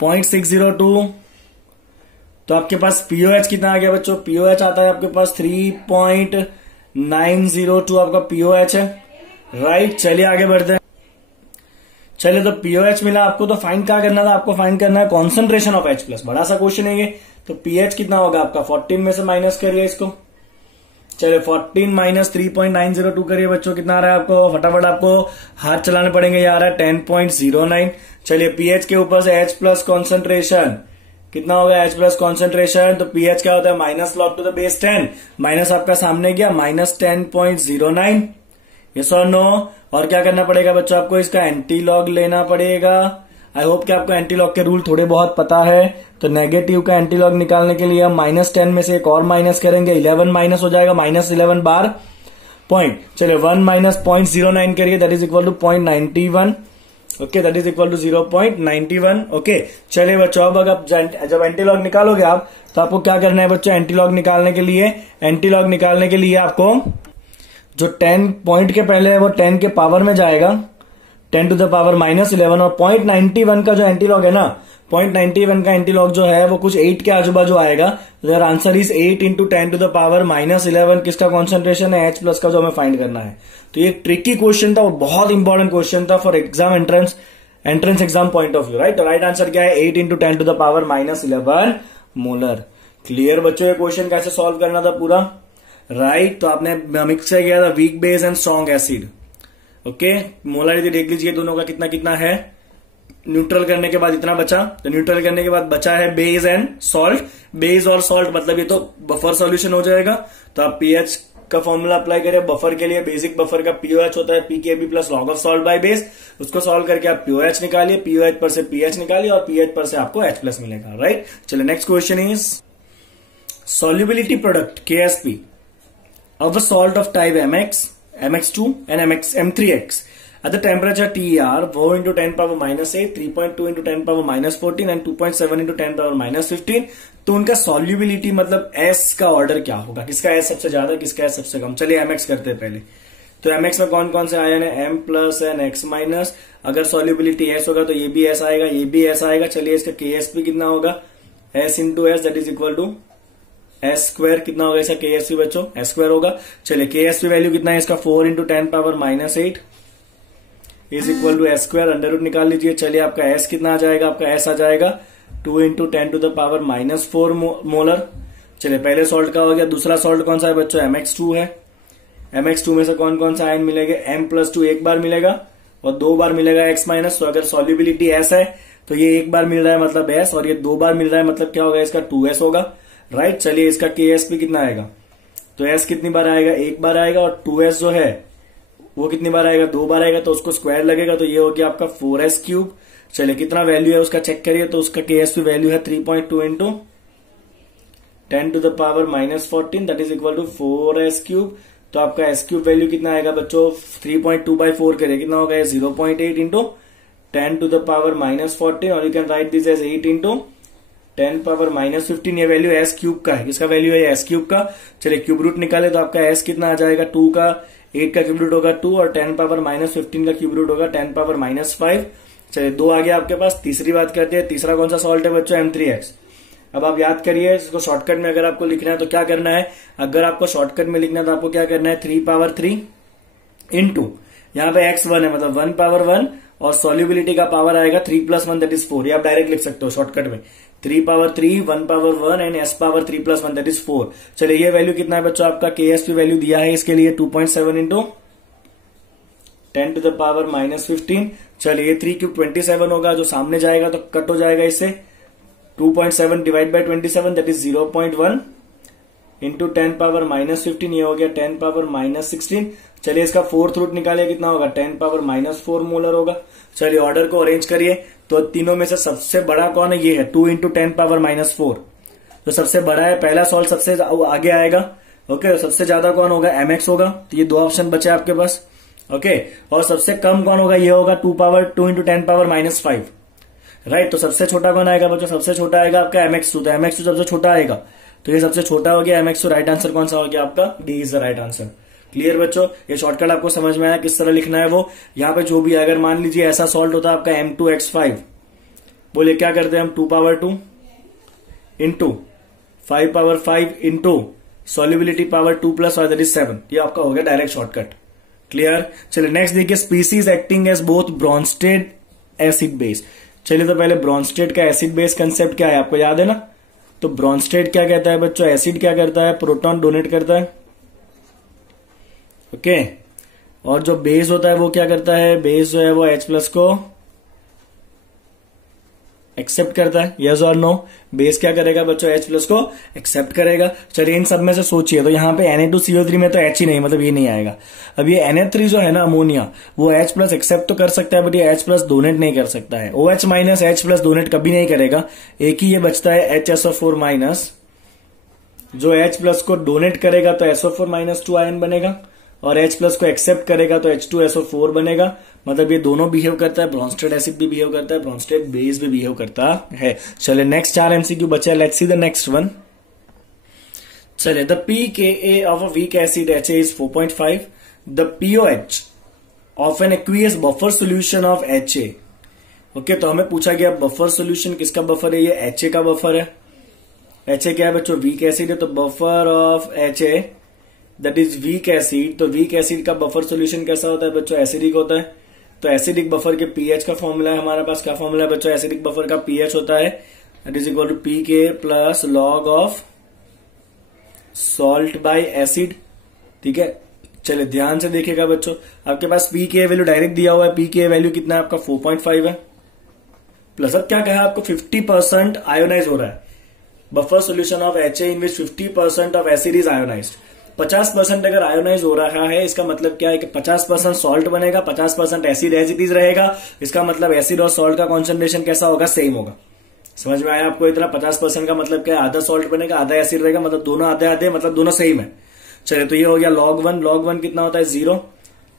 0.602। तो आपके पास पीओएच कितना आ गया बच्चों, पीओएच आता है आपके पास 3.902 आपका पीओएच है, राइट। चलिए आगे बढ़ते हैं। चलिए तो पीओएच मिला आपको, तो फाइंड क्या करना था आपको, फाइंड करना है कॉन्सेंट्रेशन ऑफ H प्लस। बड़ा सा क्वेश्चन है ये। तो पीएच कितना होगा आपका 14 में से माइनस करिए इसको। चलिए 14 माइनस 3.902 करिए बच्चों, कितना आ रहा है आपको, फटाफट आपको हाथ चलाने पड़ेंगे, ये आ रहा है 10.09। चलिए पीएच के ऊपर से H प्लस कॉन्सेंट्रेशन कितना होगा, H प्लस कॉन्सेंट्रेशन। तो पीएच क्या होता है minus log to the base 10, minus आपका सामने गया माइनस 10.09। यस और नो। और क्या करना पड़ेगा बच्चों, आपको इसका एंटी लॉग लेना पड़ेगा। आई होप कि आपको एंटी लॉग के रूल थोड़े बहुत पता है। तो नेगेटिव का एंटी लॉग निकालने के लिए हम -10 में से एक और माइनस करेंगे, 11 माइनस हो जाएगा, -11 बार पॉइंट। चलिए 1 माइनस 0.09 करिए, that is equal to 0.91। Okay that is equal to 0.91। Okay चलिए बच्चों अब अगर जब एंटी लॉग निकालोगे आप तो आपको क्या करना है बच्चों, एंटी लॉग निकालने के लिए आपको जो 10 पॉइंट के पहले है वो 10 के पावर में जाएगा, 10 टू द पावर -11। और 0.91 का जो एंटीलॉग है ना, 0.91 का एंटीलॉग जो है वो कुछ 8 के आजू बाजू आएगा। Their answer is 8 × 10 to the power -11। किसका कॉन्सेंट्रेशन है, H प्लस का, जो हमें फाइंड करना है। तो ये ट्रिकी क्वेश्चन था और बहुत इंपॉर्टेंट क्वेश्चन था for exam entrance exam point of view, right. Right answer क्या है 8 × 10 to the power -11 molar. Clear बच्चों, ये क्वेश्चन कैसे सॉल्व करना था पूरा, राइट। तो आपने मिक्स किया था weak base and strong acid. Okay molarity देख लीजिए दोनों का कितना कितना है। न्यूट्रल करने के बाद इतना बचा, तो न्यूट्रल करने के बाद बचा है बेस एंड सॉल्ट। बेस और सॉल्ट मतलब ये तो बफर सॉल्यूशन हो जाएगा। तो आप पीएच का फॉर्मूला अप्लाई करें बफर के लिए। बेसिक बफर का पीओएच होता है pKb plus log of salt by base. उसको सॉल्व करके आप पीओएच निकालिए, पीओएच पर से पीएच निकालिए और पीएच पर से आपको H प्लस मिलेगा, राइट। चलिए next question is solubility product KSP of a salt of type MX, MX2 and M3X at the temperature TR 4 × 10⁻⁸, 3.2 × 10⁻⁻14 and 2.7 × 10⁻⁻15। तो उनका सॉल्युबिलिटी मतलब S का ऑर्डर क्या होगा, किसका S सबसे ज्यादा, किसका S सबसे कम। चलिए MX करते हैं पहले। तो MX में कौन कौन से आयन है, M plus and X minus. अगर सॉल्युबिलिटी S होगा तो ये भी S आएगा, ये भी S आएगा। चलिए इसका KSP कितना होगा, S × S that is equal to S² कितना होगा इसका KSP बच्चों, S² होगा। चलिए KSP वैल्यू कितना है इसका 4 × 10⁻⁸ is equal to S², under root निकाल लीजिए। चलिए आपका S कितना आ जाएगा, आपका S आ जाएगा 2 × 10⁻⁻4 मोलर। चलिए पहले सॉल्ट का हो गया। दूसरा सॉल्ट कौन सा है बच्चों? MX2 है। MX2 में से कौन कौन सा आयन मिलेगा? M+2 एक बार मिलेगा और 2 बार मिलेगा X-। तो अगर सॉल्युबिलिटी S है तो ये एक बार मिल रहा है मतलब S, और ये 2 बार मिल रहा है मतलब क्या होगा? इसका 2S होगा, राइट। चलिए इसका KSP कितना आएगा? तो S कितनी बार आएगा? एक बार आएगा, और 2S जो है वो कितनी बार आएगा? 2 बार आएगा, तो उसको स्क्वायर लगेगा, तो ये हो गया आपका 4S3। चलिए कितना वैल्यू है उसका चेक करिए। तो उसका KSP वैल्यू है 3.2 into 10⁻⁻14, that is equal to 4S3। तो आपका S³ वैल्यू कितना आएगा बच्चों? 3.2/4 करिए, कितना होगा? 0.8 इंटू 10⁻⁻14, और you can write this as 8 into 10⁻⁻15। ये वैल्यू S³ का है। किसका वैल्यू है? S³ का। चलिए क्यूब रूट निकाले तो आपका S कितना आ जाएगा? 2 का, 8 का क्यूब रूट होगा 2, और 10⁻⁻15 का क्यूब रूट होगा 10⁻⁻5। चलिए 2 आ गया आपके पास। तीसरी बात करते हैं। तीसरा कौन सा सॉल्ट है बच्चों? M3X। अब आप याद करिए, इसको शॉर्टकट में अगर आपको लिखना है तो क्या करना है? अगर आपको शॉर्टकट में लिखना है तो आपको क्या करना है? 3/3 इंटू, यहाँ पे X1 है मतलब 1/1, और सॉल्युबिलिटी का पावर आएगा 3 + 1 दैट इज 4। ये आप डायरेक्ट लिख सकते हो शॉर्टकट में। 3/3, 1/1 एंड S3 + 1 दैट इज 4। चलिए ये वैल्यू कितना है बच्चों? आपका KSP वैल्यू दिया है इसके लिए 2.7 इंटू 10⁻⁻15। चलिए ये 3 क्यूब 27 होगा, जो सामने जाएगा तो कट हो जाएगा इससे। 2.7 divide by 27 that is 0.1 into 10⁻⁻15, ये हो गया 10⁻⁻16। चलिए इसका फोर्थ रूट निकालिए, कितना होगा? 10⁻⁻4 मोलर होगा। चलिए ऑर्डर को अरेंज करिए। तो तीनों में से सबसे बड़ा कौन है? ये है 2 इंटू 10⁻⁻4। तो सबसे बड़ा है, पहला सॉल्ट सबसे आगे आएगा। ओके, सबसे ज्यादा कौन होगा? MX होगा। तो ये 2 ऑप्शन बचे आपके पास। ओके, और सबसे कम कौन होगा? ये होगा 2 इंटू 10⁻⁻5, राइट। तो सबसे छोटा कौन आएगा बच्चों? सबसे छोटा आएगा आपका MX2। तो MX2 सबसे छोटा आएगा, तो ये सबसे छोटा हो गया MX2। राइट आंसर कौन सा हो गया आपका? D is the right answer. Clear बच्चों? ये शॉर्टकट आपको समझ में आया किस तरह लिखना है वो? यहाँ पे जो भी, अगर मान लीजिए ऐसा सॉल्ट होता है आपका M2X5, बोले क्या करते हैं हम? 2/2 into 5/5 into solubility power 2 + 5 that is 7। ये आपका हो गया डायरेक्ट शॉर्टकट। क्लियर? चलिए नेक्स्ट देखिए, species acting as both Bronsted acid base. चलिए तो पहले ब्रॉन्स्टेड का एसिड बेस कंसेप्ट क्या है आपको याद है ना? तो ब्रॉन्स्टेड क्या कहता है बच्चों? एसिड क्या करता है? प्रोटॉन डोनेट करता है। ओके, और जो बेस होता है वो क्या करता है? बेस जो है वो H+ को एक्सेप्ट करता है। यस और नो? बेस क्या करेगा बच्चों? H+ को एक्सेप्ट करेगा। चलिए इन सब में से सोचिए, तो यहाँ पे Na2CO3 में तो H ही नहीं, मतलब ये नहीं आएगा। अब ये Na3 जो है ना, अमोनिया, वो H+ एक्सेप्ट तो कर सकता है, बट ये H+ डोनेट नहीं कर सकता है। OH- H+ डोनेट कभी नहीं करेगा। एक ही ये बचता है HSO4-, जो H+ को डोनेट करेगा तो SO4-2 आयन बनेगा, और H+ को एक्सेप्ट करेगा तो H2SO4 बनेगा। मतलब ये दोनों बिहेव करता है। ब्रॉन्स्टेड एसिड भी बिहेव करता है, ब्रॉन्स्टेड बेस भी बिहेव करता है। चलिए नेक्स्ट 4 MCQ बचा। Let's see the next one. चलिए, the pKa of a weak acid HA is 4.5। The POH of an aqueous buffer solution of HA। Okay, तो हमें पूछा गया बफर सोल्यूशन किसका बफर है? ये HA का बफर है। HA क्या है बच्चों? वीक एसिड है। तो buffer of HA that is weak acid. तो वीक एसिड का बफर सोल्यूशन कैसा होता है बच्चों? एसिडिक होता है। तो एसिडिक बफर के पीएच का फॉर्मूला है हमारे पास। क्या फॉर्मूला है बच्चों? एसिडिक बफर का पीएच होता है दैट इज इक्वल टू pK plus log of salt by acid. ठीक है, चलिए ध्यान से देखिएगा बच्चों, आपके पास पीके वैल्यू डायरेक्ट दिया हुआ है। पीके वैल्यू कितना है आपका? 4.5 है। प्लस अब क्या कहा आपको? 50% आयोनाइज हो रहा है। Buffer solution of HA in which 50% of acid is ionised. 50% अगर आयोनाइज हो रहा है, इसका मतलब क्या है कि 50% सॉल्ट बनेगा, 50% एसिड एज इट इज रहेगा। इसका मतलब एसिड और सॉल्ट का कॉन्सेंट्रेशन कैसा होगा? सेम होगा। समझ में आया आपको? इतना 50% का मतलब क्या है? आधा सॉल्ट बनेगा, आधा एसिड रहेगा, मतलब दोनों आधे आधे, मतलब दोनों सेम है। चलिए, तो ये हो गया log 1। log 1 कितना होता है? 0।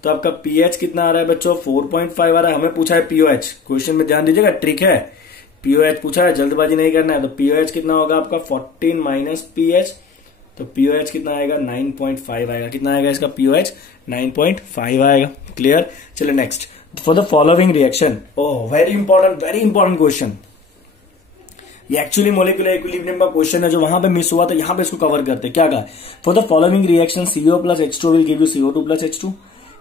तो आपका pH कितना आ रहा है बच्चों? 4.5 आ रहा है। हमें पूछा है POH। क्वेश्चन में ध्यान दीजिएगा, ट्रिक है। POH पूछा है, जल्दबाजी नहीं करना है। तो POH कितना होगा आपका? 14 - pH। तो POH कितना आएगा? 9.5 आएगा। कितना आएगा इसका POH? 9.5 आएगा। क्लियर? चलिए next, for the following reaction. Oh, very important question. ये एक्चुअली मोलिकुलर इक्विलिब्रियम का क्वेश्चन है, जो वहां पे मिस हुआ था, यहां पे इसको कवर करते हैं। क्या कहा? For the following reaction CO + H2 will give you CO2 + H2।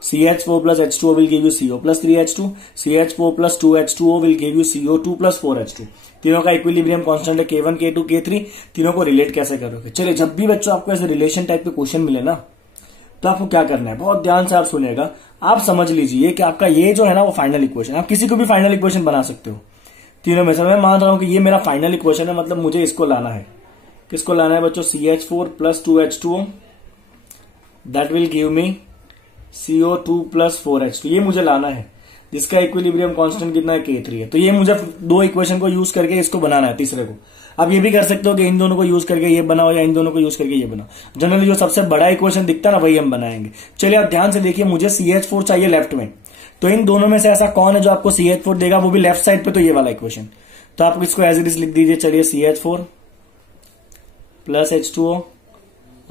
CH4 plus H2O will give you CO plus 3H2, CH4 plus 2H2O will give you CO2 plus 4H2। तीनों का इक्विलिब्रियम कांस्टेंट है K1, K2, K3। तीनों को relate कैसे करोगे? चलिए, जब भी बच्चों आपको ऐसे रिलेशन टाइप के क्वेश्चन मिले ना, तो आपको क्या करना है, बहुत ध्यान से आप सुनिएगा। आप समझ लीजिए कि आपका ये जो है ना वो फाइनल इक्वेशन, आप किसी को भी फाइनल इक्वेशन बना सकते हो तीनों में से। मैं मान रहा हूं कि ये मेरा फाइनल इक्वेशन है, मतलब मुझे इसको लाना है। किसको लाना है बच्चों? CH4 plus 2H2O, that will give me CO2 plus 4H2। ये मुझे लाना है, जिसका इक्विलिब्रियम कांस्टेंट कितना है? K3 है। तो ये मुझे दो इक्वेशन को यूज करके इसको बनाना है, तीसरे को। आप ये भी कर सकते हो कि इन दोनों को यूज करके ये बनाओ या इन दोनों को यूज करके ये बनाओ। जनरली जो सबसे बड़ा इक्वेशन दिखता है ना, वही हम बनाएंगे। चलिए, आप ध्यान से देखिए, मुझे CH4 चाहिए लेफ्ट में, तो इन दोनों में से ऐसा कौन है जो आपको CH4 देगा, वो भी लेफ्ट साइड पे? तो ये वाला इक्वेशन। तो आप इसको एज इट इज लिख दीजिए। चलिए, CH4 प्लस H2O,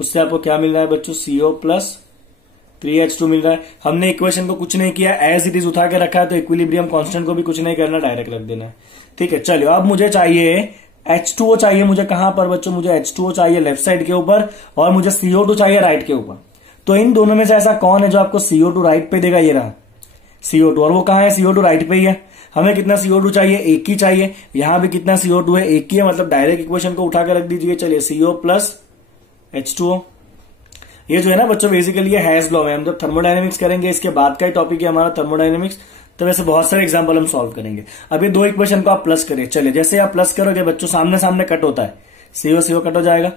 उससे आपको क्या मिल रहा है बच्चों? CO प्लस 3H2 मिल रहा है। हमने इक्वेशन को कुछ नहीं किया, एज इट इज उठा के रखा है, तो इक्विलिब्रियम कांस्टेंट को भी कुछ नहीं करना, डायरेक्ट रख देना है। ठीक है, चलिए, अब मुझे चाहिए H2O चाहिए मुझे कहां पर बच्चों? मुझे H2O चाहिए लेफ्ट साइड के ऊपर, और मुझे CO2 चाहिए राइट के ऊपर। तो इन दोनों में से ऐसा कौन है जो आपको CO2 राइट पे देगा? ये रहा CO2, और वो कहां है? CO2 राइट पे ही है। हमें कितना CO2 चाहिए? एक ही चाहिए। यहां भी कितना CO2 है? एक ही है, मतलब डायरेक्ट इक्वेशन को उठाकर रख दीजिए। चलिए, CO प्लस H2O। ये जो है ना बच्चों, बेसिकली ये हैज लॉ है। हम जब थर्मोडायनेमिक्स करेंगे, इसके बाद का ही टॉपिक है हमारा थर्मोडायनेमिक्स, तो वैसे बहुत सारे एग्जांपल हम सॉल्व करेंगे। अब ये दो इक्वेशन को आप प्लस करिए। चलिए, जैसे आप प्लस करोगे बच्चों, सामने सामने कट होता है, CO कट हो जाएगा।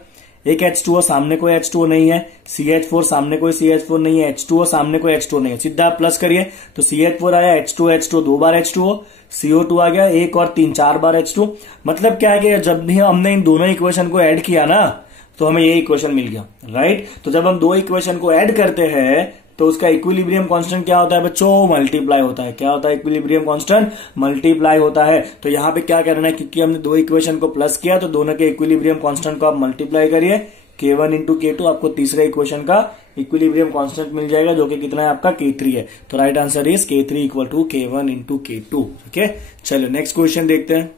एक H2O, सामने कोई H2O नहीं है। CH4, सामने कोई CH4 नहीं है। H2O, सामने कोई H2O नहीं है। सीधा आप प्लस करिए, तो CH4 आया, H2 दो बार H2O, CO2 आ गया, एक और तीन, चार बार H2। मतलब क्या है कि जब भी हमने इन दोनों इक्वेशन को ऐड किया ना, तो हमें ये इक्वेशन मिल गया, राइट। तो जब हम दो इक्वेशन को ऐड करते हैं, तो उसका इक्विलिब्रियम कांस्टेंट क्या होता है बच्चों? मल्टीप्लाई होता है। क्या होता है? इक्विलिब्रियम कांस्टेंट मल्टीप्लाई होता है। तो यहां पे क्या करना है, क्योंकि हमने दो इक्वेशन को प्लस किया, तो दोनों के इक्विलिब्रियम कांस्टेंट को आप मल्टीप्लाई करिए। K1 इंटू K2, आपको तीसरे इक्वेशन का इक्विलिब्रियम कांस्टेंट मिल जाएगा, जो कि कितना है आपका? K3 है। तो right answer is K3 equal to K1 into K2। Okay, चलो नेक्स्ट क्वेश्चन देखते हैं।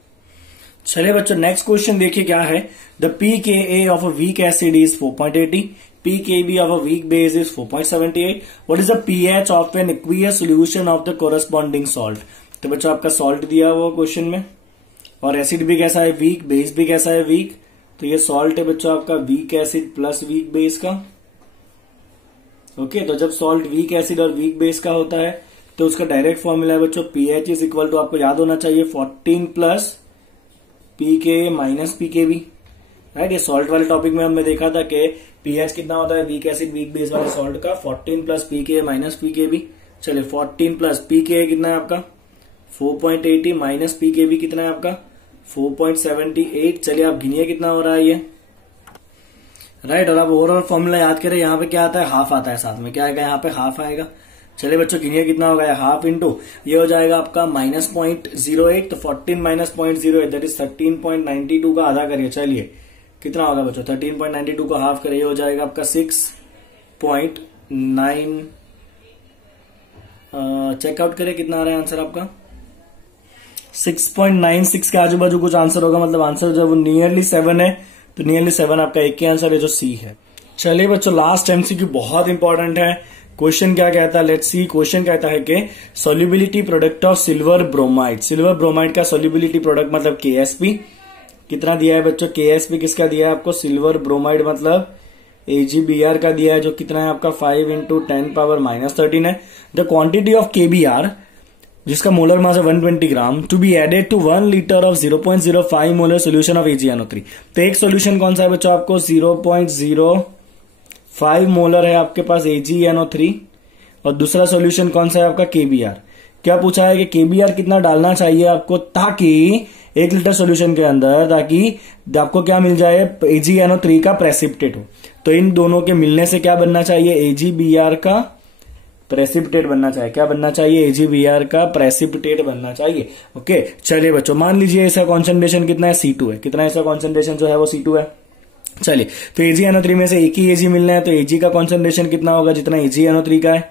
चलिए बच्चों, नेक्स्ट क्वेश्चन देखिए क्या है। The pKa of a weak acid is 4.80, pKb of a weak base is 4.78। What is the pH of an aqueous solution of the corresponding salt? तो बच्चों, आपका सॉल्ट दिया हुआ क्वेश्चन में, और एसिड भी कैसा है? वीक। बेस भी कैसा है? वीक। तो ये सॉल्ट है बच्चों आपका weak acid plus weak base का। ओके, तो जब सॉल्ट वीक एसिड और वीक बेस का होता है, तो उसका डायरेक्ट फॉर्मूला है बच्चों pH इज इक्वल टू, आपको याद होना चाहिए, 14 plus pKa minus pKb, right. ये सॉल्ट वाले टॉपिक में हमने देखा था कि pH कितना होता है वीक एसिड वीक बेस वाले सॉल्ट का? 14 प्लस pKa माइनस pKb। चलिए, 14 प्लस pKa कितना है आपका? 4.80 माइनस pKb कितना है आपका? 4.78। चलिए, आप गिनिए कितना हो रहा है ये, राइट। और आप ओवरऑल फॉर्मूला याद करें, यहाँ पे क्या आता है? हाफ आता है साथ में। क्या आएगा यहाँ पे? हाफ आएगा। चलिए बच्चों, गिनिए कितना होगा? हाफ इंटू ये हो जाएगा आपका माइनस 0.08, तो 14 माइनस 0.08 दैट इज 13.92 का आधा करिए। चलिए, कितना होगा बच्चों? 13.92 को हाफ करिए, हो जाएगा आपका 6.9। चेकआउट करिए कितना आ रहा है आंसर आपका? 6.96 के आजू बाजू कुछ आंसर होगा, मतलब आंसर जब नियरली 7 है, तो नियरली 7 आपका एक ही आंसर है जो सी है। चलिए बच्चों, लास्ट एमसीक्यू बहुत इंपॉर्टेंट है। क्वेश्चन क्या कहता है? Let's see. क्वेश्चन कहता है कि solubility product of silver bromide. Silver bromide का सोल्यूबिलिटी प्रोडक्ट मतलब KSP कितना दिया है बच्चों? KSP किसका दिया है आपको? सिल्वर ब्रोमाइड मतलब AgBr का दिया है, जो कितना है आपका? 5 इंटू 10⁻⁻13 है। द क्वांटिटी ऑफ KBr, जिसका मोलर मास है 120 gram, to be added to 1 litre of 0.05 molar solution of AgNO3। तो एक सोल्यूशन कौन सा है बच्चों आपको? 0.05 मोलर है आपके पास AgNO3, और दूसरा सोल्यूशन कौन सा है आपका? KBr। क्या पूछा है कि KBr कितना डालना चाहिए आपको, ताकि 1 लीटर सोल्यूशन के अंदर, ताकि आपको क्या मिल जाए? AgNO3 का प्रेसिपिटेट हो। तो इन दोनों के मिलने से क्या बनना चाहिए? AgBr का प्रेसिपिटेट बनना चाहिए। क्या बनना चाहिए? AgBr का प्रेसिपिटेट बनना चाहिए। ओके, चलिए बच्चों, मान लीजिए इसका कॉन्सेंट्रेशन कितना है? C2 है। कितना इसका कॉन्सेंट्रेशन जो है वो C2 है। चलिए, तो AgNO3 में से एक ही Ag मिलना है, तो Ag का कॉन्सेंट्रेशन कितना होगा? जितना AgNO3 का है,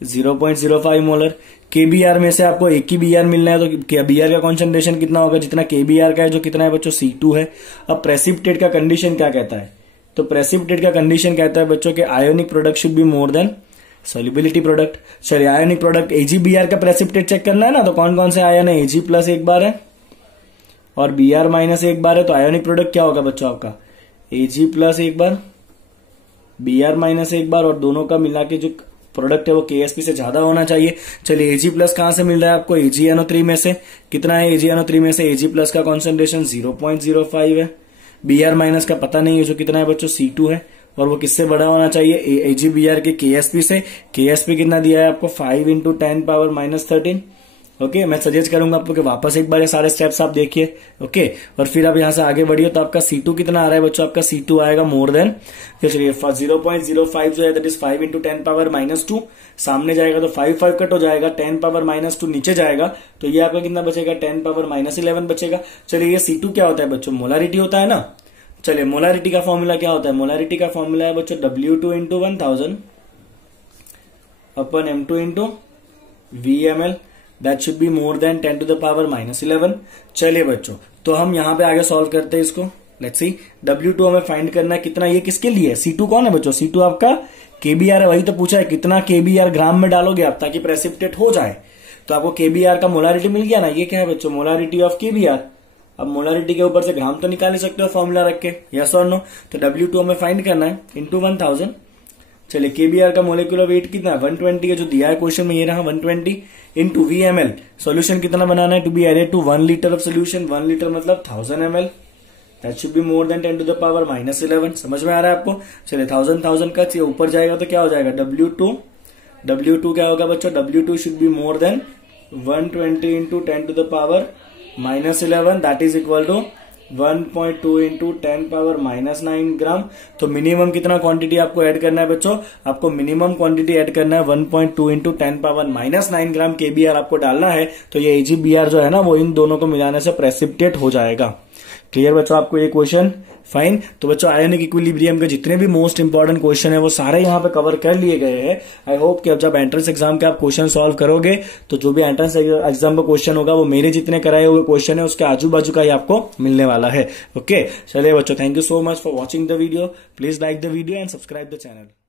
0.05 मोलर। KBr में से आपको एक ही Br मिलना है, तो Br का कॉन्सेंट्रेशन कितना होगा? जितना KBr का है, जो कितना है बच्चों? C2 है। अब प्रेसिपिटेट का कंडीशन क्या कहता है? तो प्रेसिपिटेट का कंडीशन कहता है बच्चों के ionic product should be more then solubility product. चलिए आयोनिक प्रोडक्ट AgBr का प्रेसिपिटेट चेक करना है ना, तो कौन कौन से आयन है, Ag प्लस एक बार है और Br माइनस एक बार है, तो आयोनिक प्रोडक्ट क्या होगा बच्चों आपका Ag प्लस एक बार Br माइनस एक बार, और दोनों का मिला के जो प्रोडक्ट है वो KSP से ज्यादा होना चाहिए। चलिए Ag प्लस कहां से मिल रहा है आपको, AgNO3 में से। कितना है AgNO3 में से, Ag प्लस का कॉन्सेंट्रेशन 0.05 है। Br माइनस का पता नहीं है जो कितना है बच्चों C2 है, और वो किससे बड़ा होना चाहिए AgBr के KSP से। KSP कितना दिया है आपको 5 × 10⁻13। ओके, मैं सजेस्ट करूंगा आपको कि वापस एक बार ये सारे स्टेप्स आप देखिए। ओके, और फिर आप यहां से आगे बढ़िए, तो आपका C2 कितना आ रहा है बच्चों, आपका C2 आएगा मोर देन, चलिए 0.05 जो है दैट इज 5 × 10⁻2। सामने जाएगा तो 5 कट हो जाएगा, 10⁻2 नीचे जाएगा, तो ये आपका कितना बचेगा 10⁻11 बचेगा। चलिए ये C2 क्या होता है बच्चों, मोलारिटी होता है ना। चलिए मोलारिटी का फॉर्मूला क्या होता है, मोलारिटी का फॉर्मूला है बच्चों W2 × 1000 upon M2 × VmL, that should be more than 10⁻11। चलिए बच्चों, तो हम यहां पे आगे सॉल्व करते हैं इसको। लेट्स सी, W2 हमें फाइंड करना है कितना, ये किसके लिए है, C2 कौन है बच्चों, C2 आपका KBr है, वही तो पूछा है कितना KBr ग्राम में डालोगे आप ताकि प्रेसिपिटेट हो जाए। तो आपको KBr का मोलारिटी मिल गया ना, ये क्या है बच्चों, मोलारिटी ऑफ KBr। अब मोलारिटी के ऊपर से ग्राम तो निकाल ही सकते हो फॉर्मूला रख के, यस और नो। तो W2 हमें फाइंड करना है इंटू 1000। चलिए KBr का मोलिकुलर वेट कितना है 120 है, जो दिया है क्वेश्चन में ये रहा 120 इंटू VmL। सोल्यूशन कितना बनाना है, to be added to 1 litre of solution, 1 litre मतलब 1000 ml, that should be more than 10⁻11। समझ में आ रहा है आपको। चलिए 1000 का ऊपर जाएगा तो क्या हो जाएगा W2 क्या होगा बच्चों, W2 should be more than 120 into 10⁻11 that is equal to 1.2 into 10⁻9 gram. तो मिनिमम कितना क्वांटिटी आपको ऐड करना है बच्चों, आपको मिनिमम क्वांटिटी ऐड करना है 1.2 इंटू 10⁻9 ग्राम KBr आपको डालना है। तो ये AgBr जो है ना वो इन दोनों को मिलाने से प्रेसिपिटेट हो जाएगा। क्लियर बच्चों आपको ये क्वेश्चन, फाइन। तो बच्चों आयोनिक इक्विलिब्रियम के जितने भी मोस्ट इंपॉर्टेंट क्वेश्चन है वो सारे यहाँ पे कवर कर लिए गए हैं। आई होप कि अब जब एंट्रेंस एग्जाम के आप क्वेश्चन सॉल्व करोगे तो जो भी एंट्रेंस एग्जाम का क्वेश्चन होगा वो मेरे जितने कराए हुए क्वेश्चन है उसके आजू बाजू का ही आपको मिलने वाला है। ओके, चलिए बच्चों, thank you so much for watching the video. Please like the video and subscribe the channel.